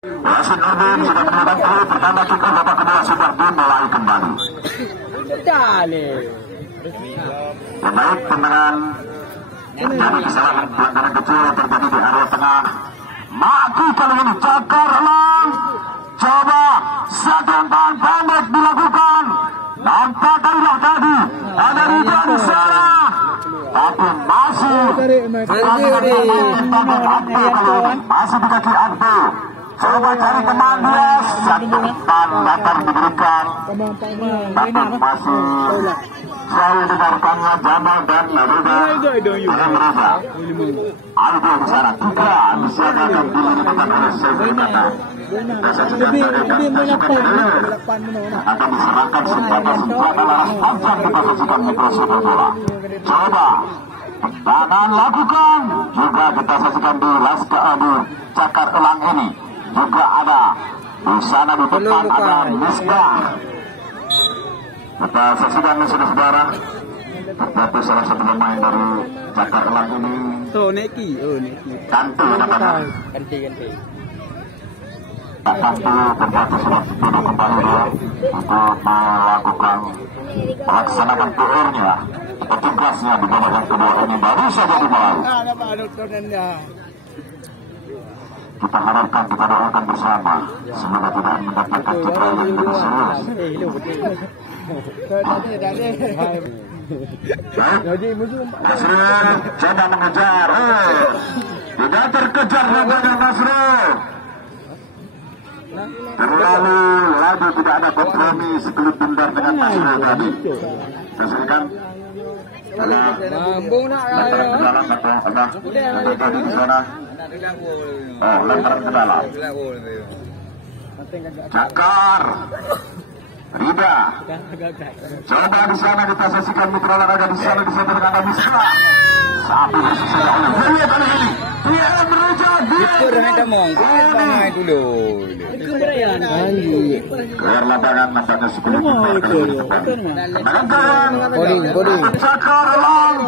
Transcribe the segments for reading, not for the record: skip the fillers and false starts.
Yasin Nurdin sudah terbantu, pertanda kita babak kedua sudah dimulai kembali. Baik, tendangan terjadi kesalahan pelanggaran kecil terjadi di area tengah. Mati kali ini cakar elang. Coba satu umpan pendek dilakukan. Nampak tadi ada Rida di sana, tapi masih masih di kaki Abdul. Coba cari teman dia, satu umpan datar diberikan, tapi masih selalu dengarkannya Jamal dan Rida. Abdul di sana juga bisa akan dilakukan oleh Sebenarnya. Akan diserahkan senjata laras panjang diposisikan Mikrosipil bola. Coba tendangan lakukan, juga kita saksikan di di cakar elang ini. Juga ada di sana di depan ada Misbah. Kita saksikan saudara-saudara, terjadi salah satu pemain dari cakar elang ini. Kanti namanya. Kanti terjadi sudah duduk kembali dia untuk melakukan melaksanakan PR-nya, petugasnya di babak yang kedua ini baru saja dimulai. Kita harapkan, kita doakan bersama semoga tidak mendapatkan cedera yang lebih serius. Nasrul coba mengejar, tidak terkejar nampaknya Nasrul. Terlalu lagi tidak ada kompromi sekelip bundar dengan Nasrul tadi. Saksikan lempar tadi di sana. Oh, lempar ke dalam. Cakar Rida. Coba di sana kita saksikan mitra olahraga di sana disebut dengan Abu Salah. Sapi bersisa oleh Ria kali ini. Dia merujuk dia. Keluar lapangan nampaknya sekelip Cakar elang.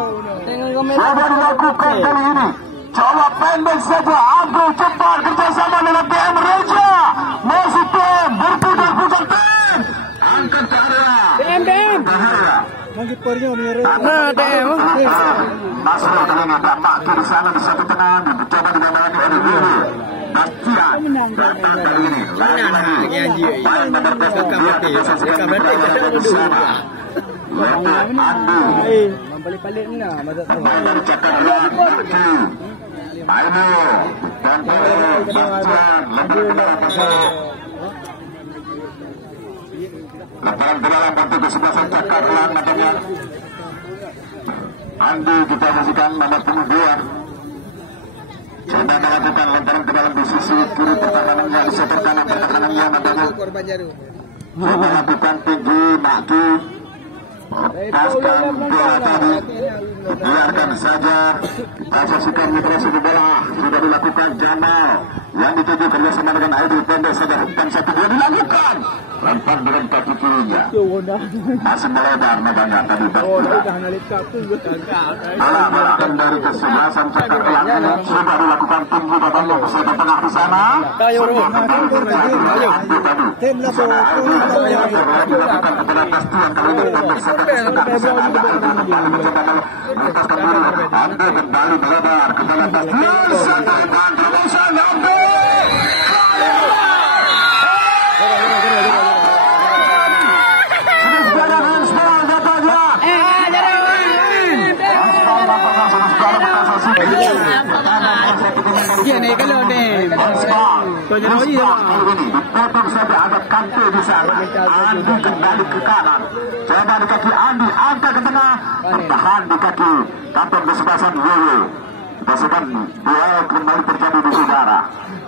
Coba dilakukan kali ini. Coba pendek saja, Abdul cepat kerjasama dengan PM Reja. Masih PM berputar-putar PM. Angkat ke area. PM. Nah, DM. Nasrul kali ini tak maki di sana di satu tengah. Dicoba digambarkan oleh Willy. Bastian datang kali ini. Lagi-lagi. Main memperkokoh dia kerjasama dengan di sana. Yaitu Andi. Main dari cakar elang. Ayo, Bastian, lemparan ke dalam bentuk. Lemparan ke dalam bentuk kesebelasan cakar elang nampaknya. Andi kita saksikan nomor 22. Coba melakukan lemparan ke dalam di sisi kiri pertahanannya, di sektor kanan pertahanannya nampaknya. Coba lakukan tinggi, maki. Lepaskan bola tadi, biarkan saja. Kita saksikan Mikrosipil bola sudah dilakukan Jamal yang dituju kerjasama dengan Aidil. Pendek saja umpan 1-2 dilakukan, lempar dengan kaki kirinya masih melebar namanya tadi bola akan dari kesebelasan cakar elang ini sudah dilakukan tinggi badannya ke sebelah tengah di sana. Kembali terjadi Andi tadi di sana Aidil dilakukan kepada Bastian kali ini pendek saja di sana ada Aidil kembali mencoba melepaskan diri. Andi kembali melebar kepada Bastian satu umpan terobosan Andi. Dipotong saja ada Kanti di sana. Andi kembali ke kanan. Coba di kaki Andi, angkat ke tengah, bertahan di kaki kantong kesebelasan Willy. Pasukan duel kembali terjadi di udara.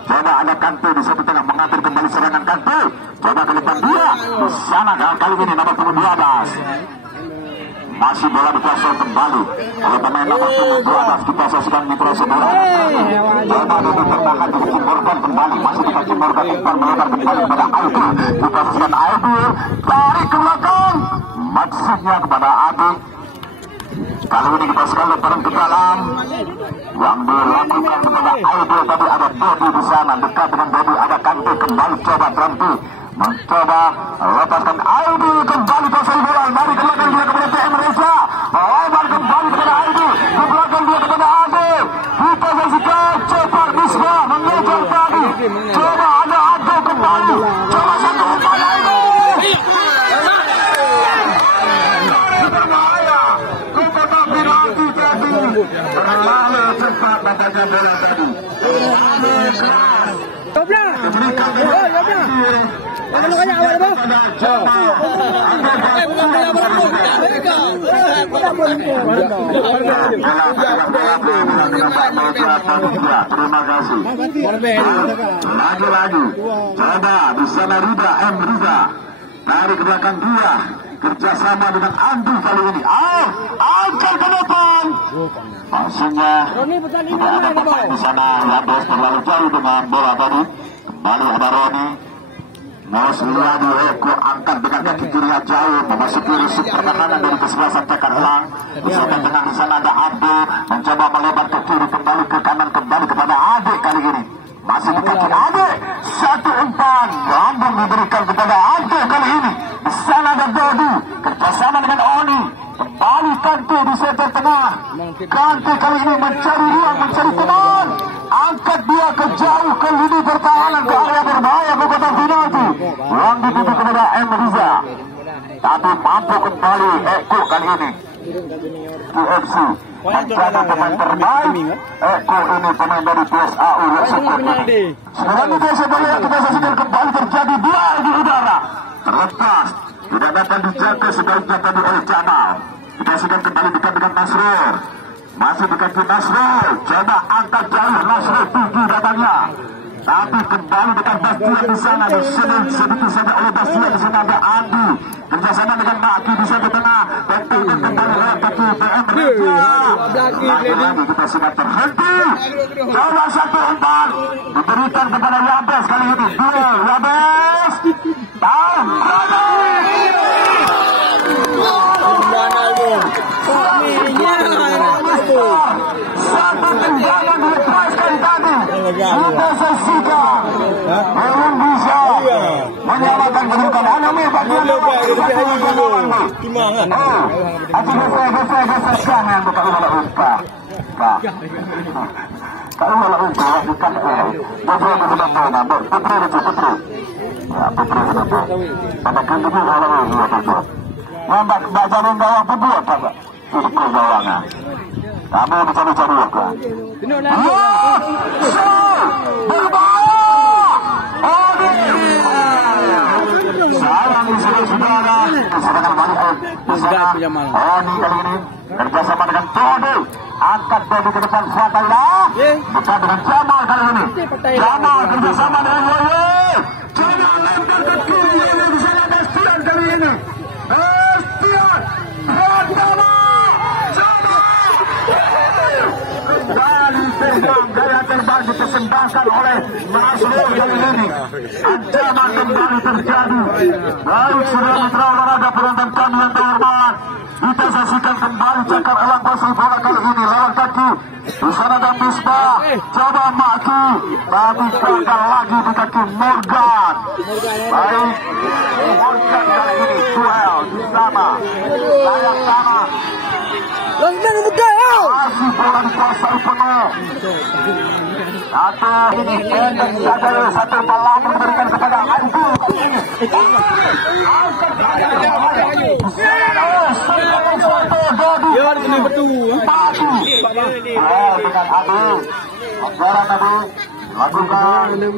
Coba ada Kanti di satu tengah mengatur kembali serangan Kanti. Coba ke depan dia di sana kali ini nomor 12. Masih bola dikuasai kembali oleh pemain nomor 12. Kita saksikan Mikrosipil. Coba dia bertahan dikimurkan kembali, masih dikimurkan umpan melebar kembali kepada Aidil. Kita saksikan Aidil tarik ke belakang, maksudnya kepada Adi. Kali ini kita sekali bareng ke dalam yang dilakukan kepada Aidil. Tadi ada Dodi di sana, dekat dengan Dodi ada Kante, kembali coba Trampi mencoba lepaskan Aidil, kembali kuasai bola, mari ke belakang dia kepada PM Reza, lebar kembali kepada Aidil, di belakang dia kepada Ade, kita saksikan cepat Misbah mengejar tadi, coba ada Ade kembali, coba satu umpan Aidil. Terlalu cepat batanya bola tadi. Terima kasih. Lagi-lagi. Coba di sana Rida M. Riza. Dari ke belakang dia. Kerjasama dengan Andi kali ini. Angkat ke depan. Maksudnya tidak ada pemain di sana. Yabes terlalu jauh dengan bola tadi. Kembali ada Roni. Mosliadi Eko angkat dengan kaki kirinya jauh memasuki risik pertahanan dari kesebelasan Jakarta. Di sana tengah di sana ada Ade mencoba melebar ke kiri kembali ke kanan kembali kepada Ade kali ini. Masih di kaki Ade. Satu umpan Bandung diberikan kepada Ade kali ini. Di sana ada Dodi kerjasama dengan Oni. Kembali Kante di sektor tengah. Kante kali ini mencari ruang, mencari teman. Angkat dia ke jauh ke lini pertahanan ke area berbahaya ke kotak penalti. Yang dituju kepada M. Riza. Tapi mampu kembali Eko kali ini. UFC menjadi pemain terbaik. Eko ini pemain dari PSAU yang seperti ini. Sebenarnya biasa bola yang kita saksikan kembali terjadi duel di udara. Terlepas tidak dapat dijaga sebaiknya tadi oleh Jamal. Dikasihkan kembali dekat dengan Nasrul. Masih dekat ke Nasrul. Coba angkat jauh Nasrul tinggi datangnya. Tapi kembali dekat Bastian di sana. Sedikit saja oleh Bastian di sana ada Andi. Kerjasama dengan Maki di sana tengah. Tentang dan kembali lewat kaki PM Raja. Lagi-lagi kita sudah terhenti. Coba satu umpan diberikan kepada Yabes kali ini. Duel Yabes. Tahu satu tendangan dilepaskan tadi. Kita saksikan belum bisa menyelamatkan kedudukan. Anami bagian timbangan. Geser jangan buka ulah umpa. Kalau ulah umpa bukan betul betul mana betul betul. Ya betul betul. Pada kali itu ulah umpa. Nampak baca dan bawah betul apa? Itu pergaulangan. Kamu bisa luka. Berbahaya. Sayang saudara. Keserangan balik Oni kali ini kerjasama dengan Tode. Angkat Tode ke depan Fatailah. Dekat dengan Jamal kali ini. Jamal kerjasama dengan Yoyo. Jamal lempar ke kiri. Di sana ada Stian kali ini. Stian. Pertama. Gaya terbang dipersembahkan oleh Nasrul kali ini. Ancaman kembali terjadi. Baik sudah mitra olahraga penonton kami yang terhormat. Kita saksikan kembali Cakar Elang kuasai bola kali ini lawan kaki. Di sana ada Misbah. Coba Maki. Tapi gagal lagi di kaki Morgan. Baik Morgan kali ini duel di sana. Sayang sana. Langsung buka ya. Masih bola dikuasai penuh. Ini pendek saja satu bola diberikan kepada Andi. Ya, ini betul. Dengan Adi. Anggaran Adi. Lakukan. Dengan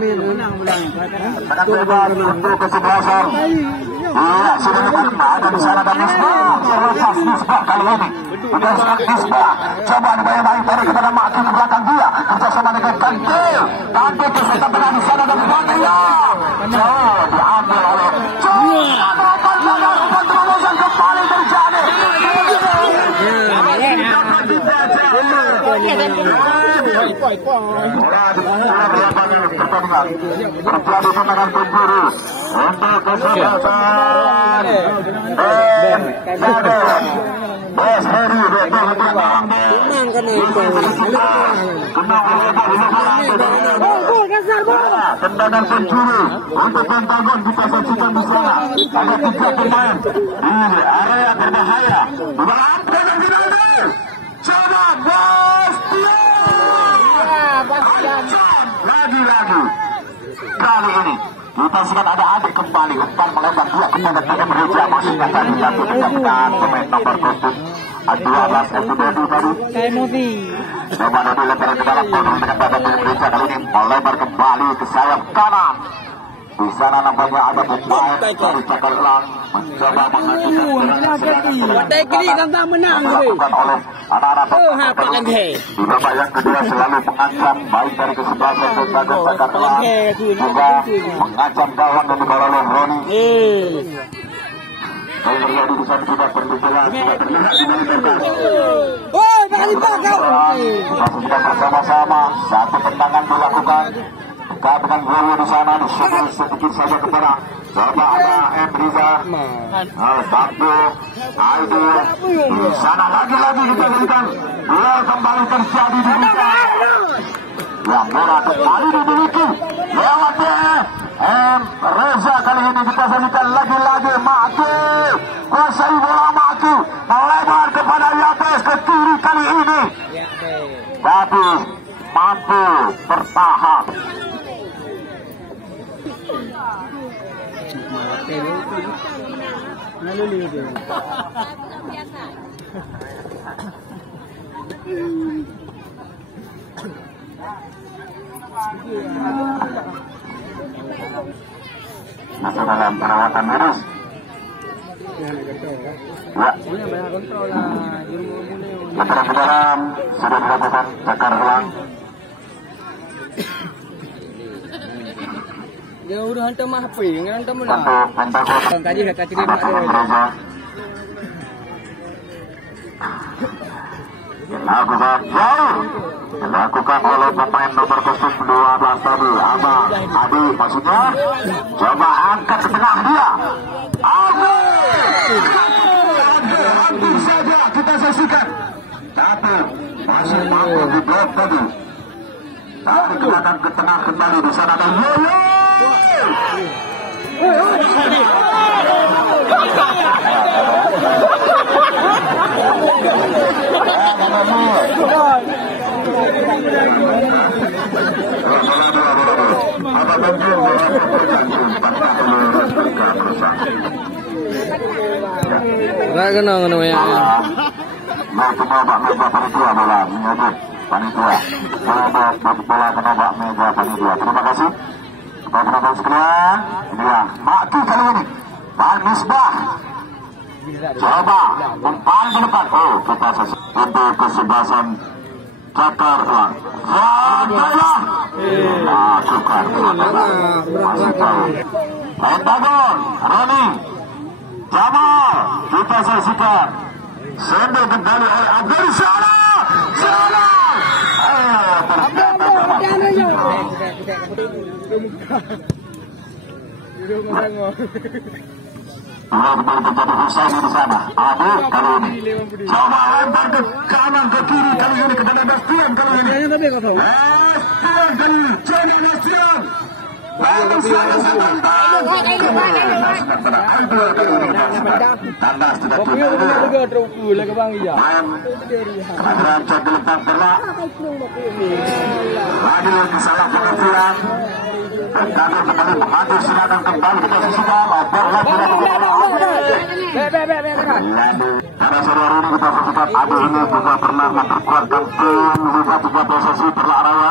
bebas untuk kesebelasan. Iya, sudah ada di sana dan Misbah. Terlepas Misbah kali ini. Berdasarkan Misbah. Coba dibayang-bayang tarik kepada Maki di belakang dia. Kerjasama dengan Kante. Kante tersekat tengah di sana dan sebagainya. Diambil oleh umpan terobosan kembali terjadi. Terjadi tendangan penjuru untuk kesebelasan Bos Heri betul Memang kena itu. Tendangan pencuri untuk Pentagon kita saksikan di sana. Ada 3 pemain di area berbahaya. Berapa yang tidak ada? Coba Bastian. Lagi-lagi. Kali ini kita sedang ada adik kembali. Umpan melebar dia kepada Tim Reja. Maksudnya tadi jatuh dengan pemain nomor 12 F2 tadi. Saya Novi. Coba Novi lempar ke dalam kotak dengan badan Tim Reja. Kali ini melebar kembali ke sayap kanan. Di sana nampaknya ada pemain dari Cakar Elang mencoba mengajukan Teknik tentang menang dilakukan oleh anak-anak di babak yang kedua selalu mengancam baik dari kesebelasan Pentagon Cakar Elang juga mengancam gawang yang dibawa oleh Roni. Kalau terjadi di sana sudah perlukan sudah terlihat di balik kertas. Oh, balik bakar. Masih kita bersama-sama satu tendangan dilakukan. Dengan Wowo di sana disusul sedikit saja kepada coba ada M. Riza, Bakdo, Aidu. Di sana lagi-lagi kita berikan gol kembali terjadi di kita. Yang merah kembali dimiliki lewat M. Reza. Kali ini kita saksikan lagi-lagi Maki kuasai bola. Maki melebar kepada Yapes ke kiri kali ini, tapi mampu bertahan. Masih dalam perawatan medis. Ya. Lepas ke dalam sudah dilakukan Cakar Elang. Dia udah hantar mah HP, hantar mana? Untuk Pentagon. Kaji kat cerita mak dia. Dilakukan jauh. Dilakukan oleh pemain nomor 12 tadi, Abang Adi maksudnya. Coba angkat ke tengah dia. Hampir saja kita saksikan. Tapi masih mampu di blok tadi. Dari ke belakang ke tengah kembali di sana ada Yoyo. Enggak kenal ya. Mau penobak meja panitia bola menyebut panitia. Bola penobak meja panitia. Terima kasih. Kepada penonton sekalian, inilah Maki kali ini. Bang Misbah. Coba umpan ke depan. Oh, kita untuk kesebelasan Cakar Elang. Fadailah. Masukkan. Masih tahu. Pentagon, Roni, Jamal, kita saksikan. Sendal kembali oleh Abdul Salah. Kembali terjadi Husaini di sana. Aduh, kali ini coba lempar ke kanan ke kiri kali ini kepada Bastian kali ini. Bastian kali ini, Bastian. Tandas tidak kehadiran cek diletak berlak lagi salah pengertian Pentagon kembali mengatur silakan kembali kita saksikan pada sore hari ini kita saksikan Adi ini juga pernah memperkuatkan tim Liga 3 PSSI Perlak Raya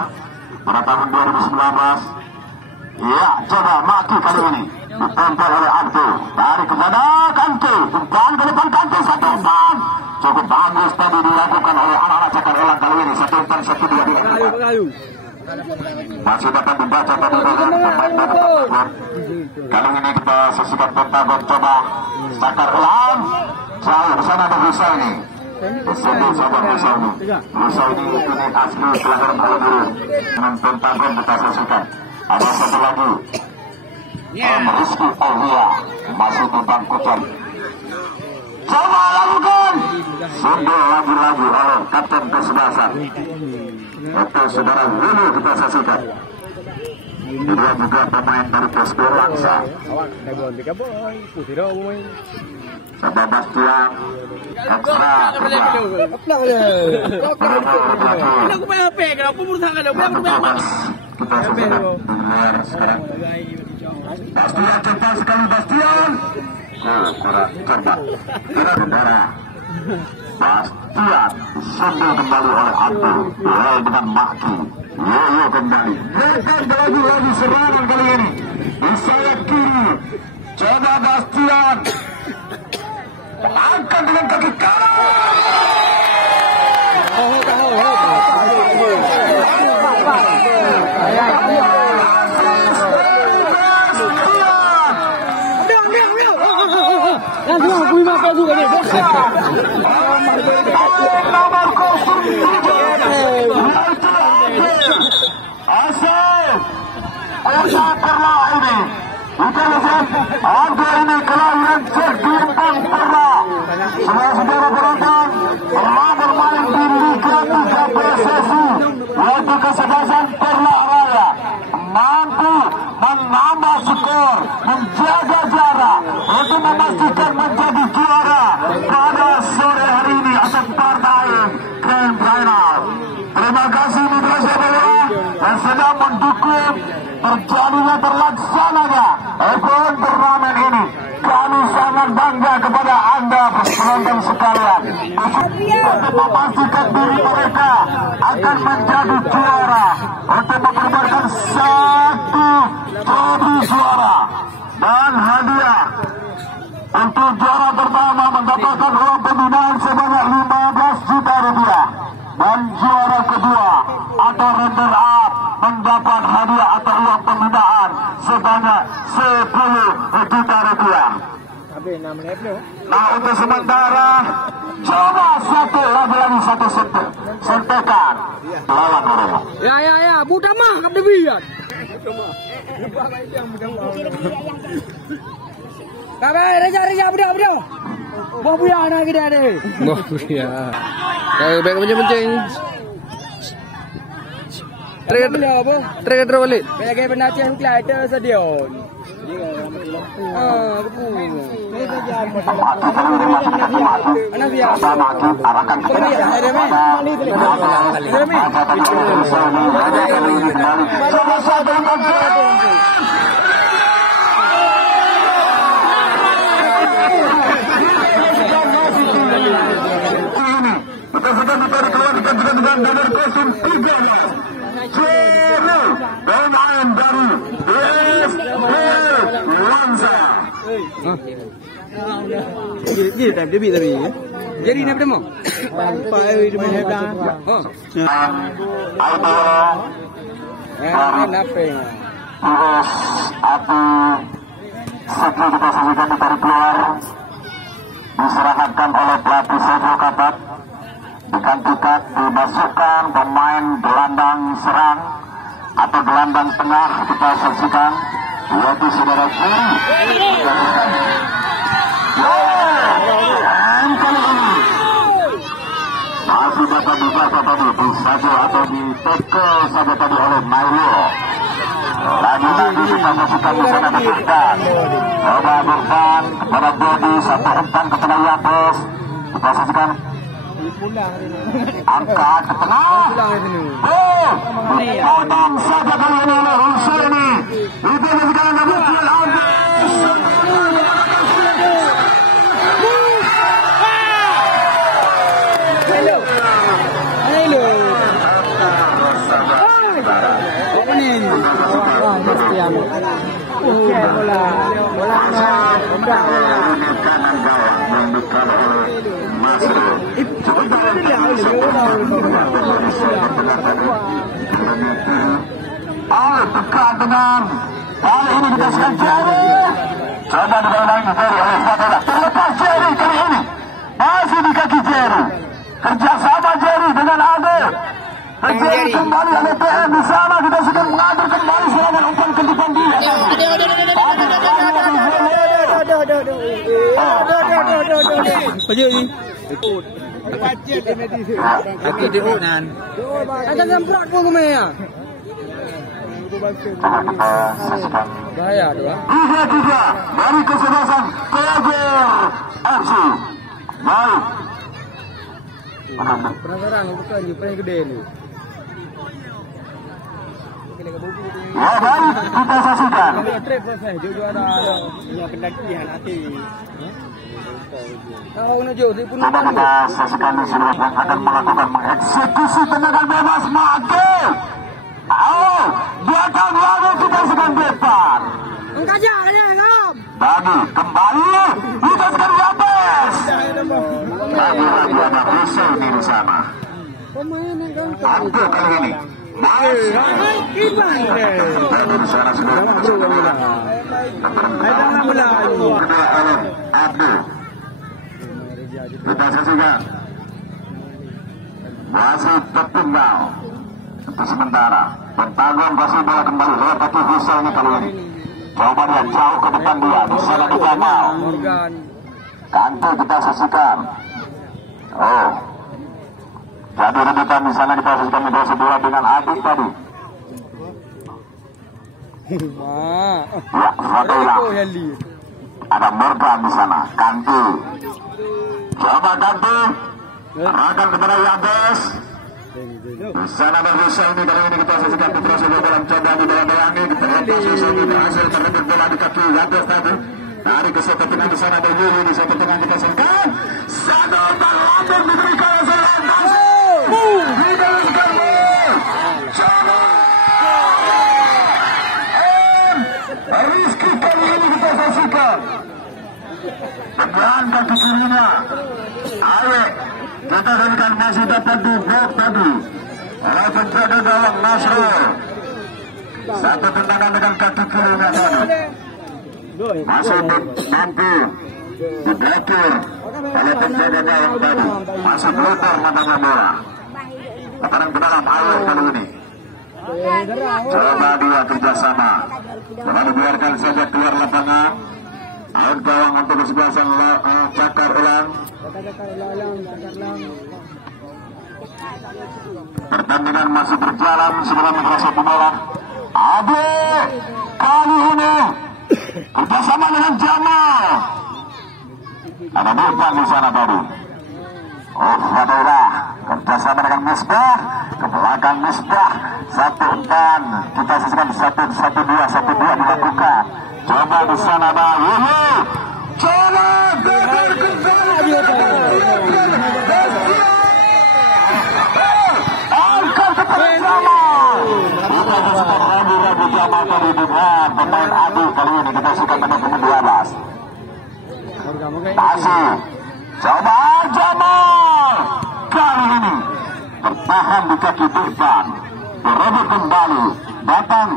pada tahun 2019. Ya, coba Maki kali ini ditempel oleh Abdul dari kepada Kante, umpan ke depan Kante, satu umpan cukup bagus tadi dilakukan oleh anak-anak Cakar Elang kali ini, satu umpan 1-2 masih dapat dibaca tadi dengan pemain dari Pentagon. Kali ini kita saksikan Pentagon coba Cakar Elang jauh di sana ada Husaini. Husaini ini asli kelahiran Alaburu dengan Pentagon kita saksikan. Ada satu lagi Rizky Aulia masih tentang kucing Coba lakukan. Sudah lagi-lagi oleh kapten kesebelasan. Itu saudara Willy kita saksikan. Kedua juga pemain dari Posko Langsa. Coba Bastian ekstra kita saksikan dengar sekarang. Bastian cepat sekali Bastian. Kurang cepat. Saudara Bastian sambil kembali oleh Abdul dengan Maki. Yoyo kembali. Nekat lagi serangan kali ini di sayap kiri. Coba Bastian angkat dengan kaki kanan. Harga ini kelahiran Jerdimpang Perla. Semua saudara penonton telah bermain di Liga 3 PSSI, yaitu kesebelasan Perla Raya, mampu menambah skor, menjaga jarak untuk memastikan menjadi juara pada sore hari ini atas partai Grand Final. Terima kasih mitra saudara yang sedang mendukung terjadinya terlaksananya event turnamen ini. Kami sangat bangga kepada Anda penonton sekalian untuk memastikan diri mereka akan menjadi juara untuk memperebutkan satu trofi juara dan hadiah. Untuk juara pertama mendapatkan uang pembinaan sebanyak 15 juta rupiah dan juara kedua atau runner up mendapat hadiah atau uang pembinaan sebanyak 10 juta rupiah. Nah, untuk sementara coba satu sentekan lawan mereka. Ya, budak mah abdi biar. Kabar reja budak. Buah buaya anak kita deh. Buah buaya. Kayak baik mencing. Trigger balik. Kayak penasihat klien sedion. Anak dia. Arahkan ke kita sedang dikeluarkan dengan nomor 03 Ceru pemain dari DSB Langsa. Dia tapi jadi nak bertemu. Pai di mana dah? Terus api setelah kita saksikan ditarik keluar, diserahkan oleh pelatih Saiful Kabat, digantikan dimasukkan pemain gelandang serang atau gelandang tengah. Kita saksikan yaitu saudara Kiri. Dan kali ini masih dapat dibaca tadi disajo atau ditekel saja tadi oleh Mario. Lagi-lagi kita saksikan di sana depan. Coba Burhan kepada Dodi, satu umpan kepada Yapes. Kita saksikan angkat ke tengah. Dipotong saja kali ini oleh Husaini. Itu sekarang dapat duel habis. Hello. Apa ni? Bastian. Bola. Kanan gawang membuka dekat dengan kali ini dikasihkan Jerry. Coba diulangi Jerry oleh Fatela. Terlepas Jerry kali ini masih di kaki Jerry. Kerjasama Jerry dengan Ade. Jerry kembali oleh PM di sana. Kita sedang mengatur kembali serangan umpan ke depan dia. aja ni. Lagi dia unan. Ada semprot pun kemana ya? Bahaya tu ah. 3-3 dari kesebelasan Koger FC. Baik. Penasaran bukan ni paling gede ni. Ya baik, kita saksikan. Trip proses juga ada yang pendakian hati. Kalau nak jauh dia pun Coba kita saksikan di sini yang akan melakukan mengeksekusi tendangan bebas mati. Oh, dia akan lalu kita sedang depan. Engkajak dia ngam. Tadi kembali kita sedang di atas. Lagi-lagi ada musuh di sana. Pemain yang Aku kali ini. Iman dia. Di sana sudah Abdul. Kita saksikan. Masih tertinggal untuk sementara. Pentagon masih bola kembali lewat kaki Hussein ini kali ini. Coba dia jauh ke depan dia. Di sana di Jamal. Kante kita saksikan. Oh. Jadi rebutan di sana kita saksikan Medosi bola dengan Adik tadi. Ya, Fadila. Ada Morgan di sana. Kante. Coba Kante. Arahkan kepada Yabes. Di sana berusaha ini kali ini kita saksikan Putra Solo dalam coba di dalam bayangi. Kita lihat posisi ini berhasil terrebut bola di kaki Yabes tadi. Dari ke sebelah tengah di sana ada Yuri di sebelah tengah kita saksikan. Satu London diberikan oleh Lantas. Diberikan coba. Rizky kali ini kita saksikan. Tegang kaki kirinya. Awe kita berikan masih dapat di blok tadi. Oleh penjaga dalam Nasrul. Satu tendangan dengan kaki kirinya tadi. Masih mampu diblokir oleh penjaga dalam tadi. Masih blotor matanya bola. Sekarang ke dalam Awe kali ini. Coba dia kerjasama. Lalu biarkan saja keluar lapangan. Out gawang untuk kesebelasan Cakar ulang. Pertandingan masih berjalan sebelum merasa bola. Ade kali ini kerjasama dengan Jamal. Ada depan di sana tadi. Oh, Fadila kerjasama dengan Misbah. Ke belakang Misbah. Satu umpan. Kita saksikan 1-2 dilakukan. Coba di sana Bayu. Coba beber kembali. Angkat kepada Jamal. Kita saksikan ragu-ragu Jamal tadi dengan pemain Adi kali ini kita saksikan menit ke-12. Masih. Coba Jamal. Kali ini bertahan di kaki depan. Berebut kembali. Datang.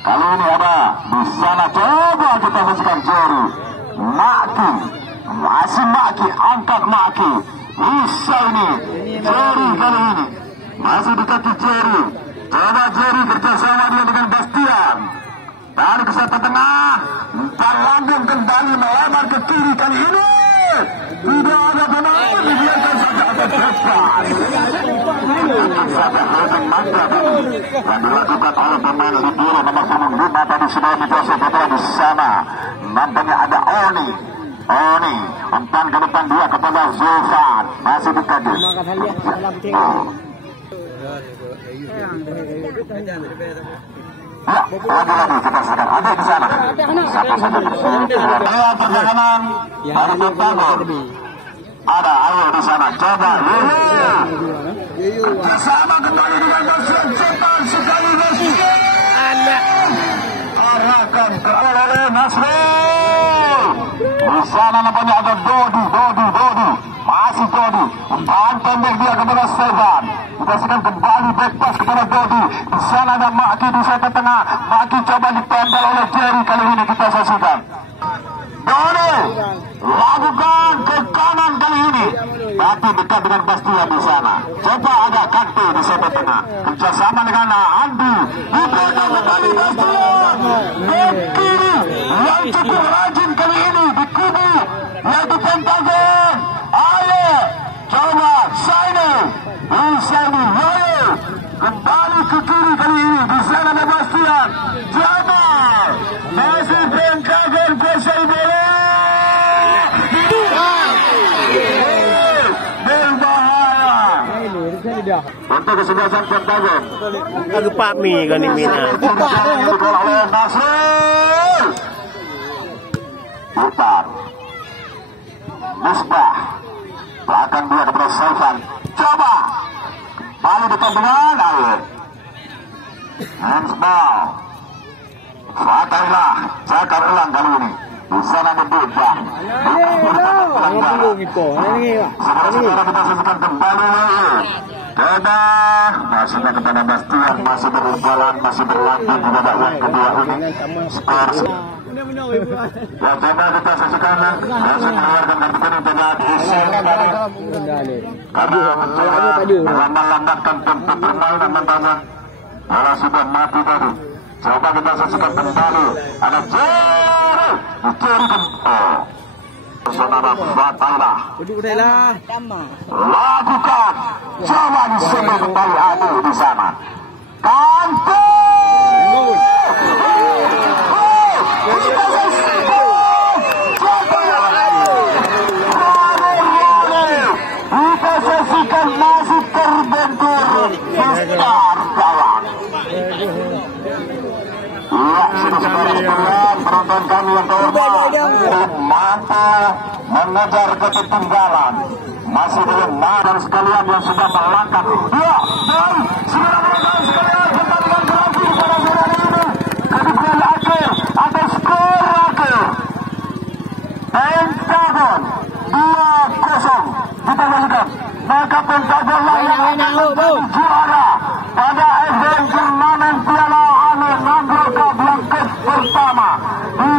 Kali ini ada di sana. Coba kita saksikan Jerry. Maki. Masih Maki. Angkat Maki. Bisa ini. Jerry kali ini. Masih di kaki Jerry. Coba Jerry kerjasama dia dengan Bastian. Dari ke tengah. Umpan lambung kembali melebar ke kiri kali ini. Tidak ada pemain. Dibiarkan saja ada depan. Saja holding mangga yang dilakukan oleh pemain Libero nomor 5 tadi sudah Mitroso Putra di sana. Nampaknya ada Oni. Umpan ke depan dia kepada Zulfan. Masih dikagum. Ya, lagi kita sedang ada di sana. Pertahanan dari Pentagon. Ada ayo di sana. Coba. Bersama kembali dengan Bastian cepat sekali Bastian. Arahkan ke oleh Nasrul. Di sana nampaknya ada Dodi. Masih Dodi. Umpan pendek dia kepada Stefan. Kita sedang kembali backpass kepada Dodi. Di sana ada Maki di sana tengah. Maki coba ditempel oleh Jerry kali ini kita saksikan. Dodi lakukan ke kanan kali ini. Tapi dekat dengan Bastian di sana. Coba agak Kante di sana tengah. Kerjasama dengan Andi. Diberikan kembali Bastian. Bek kiri yang cukup rajin kali ini di kubu yaitu Pentagon. untuk kesebelasan Pentagon. Aku pami kan ini mina. Oleh Nasrul. Putar. Misbah. Belakang dia kepada Saifan. Coba. Balik dekat dengan air. Handsball. Fatahlah. Cakar ulang kali ini. Di sana berdua. Segera kita saksikan kembali. Dadah. Masuknya kepada Bastian. Masih berjalan. Masih berlanjut di babak yang kedua ini. Skor. Ya, coba kita saksikan. Langsung mengeluarkan kartu kuning pada Isin. Karena melambat-lambatkan tempat permainan Mantasan. Bola sudah mati tadi. Coba kita saksikan kembali. Ada Jerry. Dicarikan. Oh. Saudara Fatahlah. Lakukan. Coba disebut kembali Adi di sana. Kante. Kita saksikan masih terbentur besar kawan. Ya, saudara-saudara penonton kami yang terhormat, mampu mengejar ketertinggalan. Masih belum dan sekalian yang sudah melangkah. Ya, dan sudah menonton sekalian pertandingan berakhir pada sore ini. Kedua akhir atau skor akhir. Pentagon 2-0 kita lanjutkan. Maka Pentagon juara pada event turnamen Piala Amir Nagro Cup yang pertama di